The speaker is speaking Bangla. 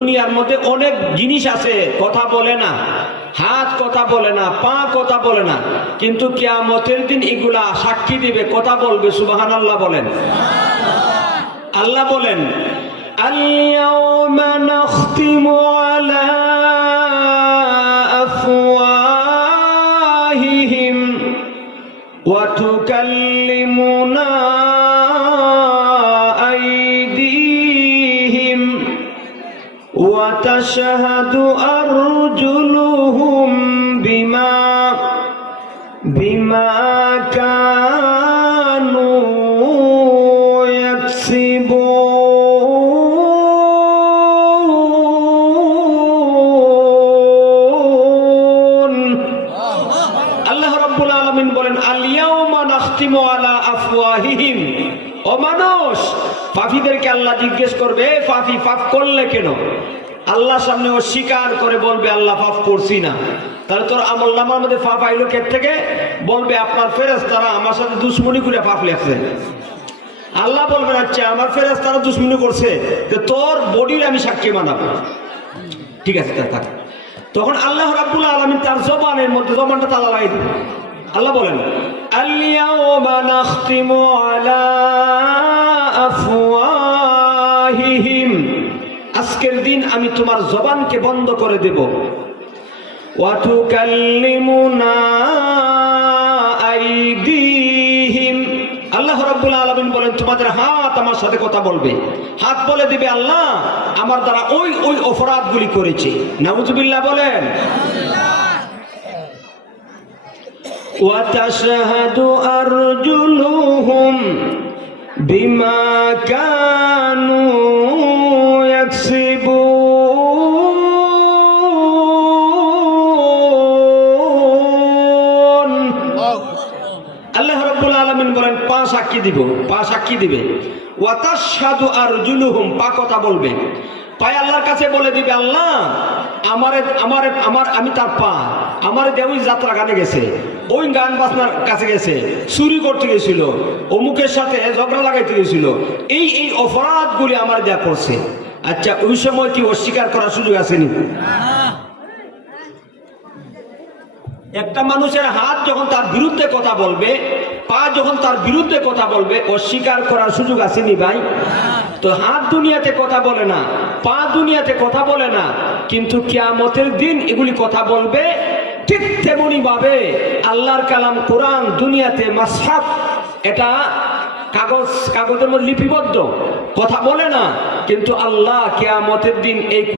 দুনিয়ার মধ্যে অনেক জিনিস আছে কথা বলে না, হাত কথা বলে না, পা কথা বলে না, কিন্তু কিয়ামতের দিন এগুলা সাক্ষী দিবে, কথা বলবে। সুবহানাল্লাহ বলেন। আল্লাহ বলেন, আল-ইয়াওমা নাখতিমু আলা আফওয়াহিহিম ওয়া তুকাল্লিমুনা আইদিহিম ওয়া তাশহাদু আরজুলুহুম বিমা কানু ইয়াকসিবুন। আল্লাহ রাব্বুল আলামিন বলেন, আল ইয়াওমা নাখতিমু আলা আফওয়াহিহিম। ও মানুষ, পাপীদেরকে আল্লাহ জিজ্ঞেস করবে, পাপী পাপ করলে কেন? আল্লাহর সামনে অস্বীকার করে বলবে, আল্লাহ পাপ করছি না। তাহলে তোর আমলনামার মধ্যে পাপ আইলো কে থেকে? বলবে, আপনার ফেরেশতারা আমার সাথে দুশমনি করে পাপ লেখছে। আল্লাহ বলবেন, আচ্ছা আমার ফেরেশতারা দুশমনি করছে, তো তোর বডির আমি সাক্ষী বানাবো। ঠিক আছে, থাক। তখন আল্লাহ রাব্বুল আলামিন তার জবানের মধ্যে জবানটা তালা লাগিয়ে দিবে। আল্লাহ বলেন, আল-ইয়াওমা নাখতিমু আলা আফওয়াহিহিম। আজকের দিন আমি তোমার জবানকে বন্ধ করে দেব। ওয়া তুকাল্লিমুনা আইদিহিম। আল্লাহ রাব্বুল আলামিন বলেন, তোমাদের হাত আমার সাথে কথা বলবে। হাত বলে দিবে, আল্লাহ আমার দ্বারা ওই ওই অপরাধগুলি করেছে। নাউজুবিল্লাহ বলেন। ওয়া তাশহাদু আরজুলুহুম বিমা কানু ইয়াকসিবুন। আল্লাহ রাব্বুল আলামিন বলেন, পা সাক্ষী দিব, পা সাক্ষী দিবে। ওয়া তাশহাদু আরজুলুহুম, পা কথা বলবে। পায়ে আল্লাহর কাছে বলে দিবে, আল্লাহ আমি তার পা, আমার দেওই যাত্রা গানে গেছে, ওই গান বাজনার কাছে গেছে, চুরি করতে গেছিল, অমুকের সাথে ঝগড়া লাগাইতে গেছিল, এই এই অপরাধগুলি আমার দেয়া করছে। আচ্ছা, ওই সময় কি অস্বীকার করার সুযোগ আসেনি? একটা মানুষের হাত যখন তার বিরুদ্ধে কথা বলবে, পা যখন তার বিরুদ্ধে কথা বলবে, অস্বীকার করার সুযোগ আসেনি ভাই? তো হাত দুনিয়াতে কথা বলে না, পা দুনিয়াতে কথা বলে না, কিন্তু কিয়ামতের দিন এগুলি কথা বলবে। ঠিক তেমনি ভাবে আল্লাহর কালাম কোরআন দুনিয়াতে মাসহাফ, এটা কাগজের মধ্যে লিপিবদ্ধ, কথা বলে না, কিন্তু আল্লাহ কিয়ামতের দিন এই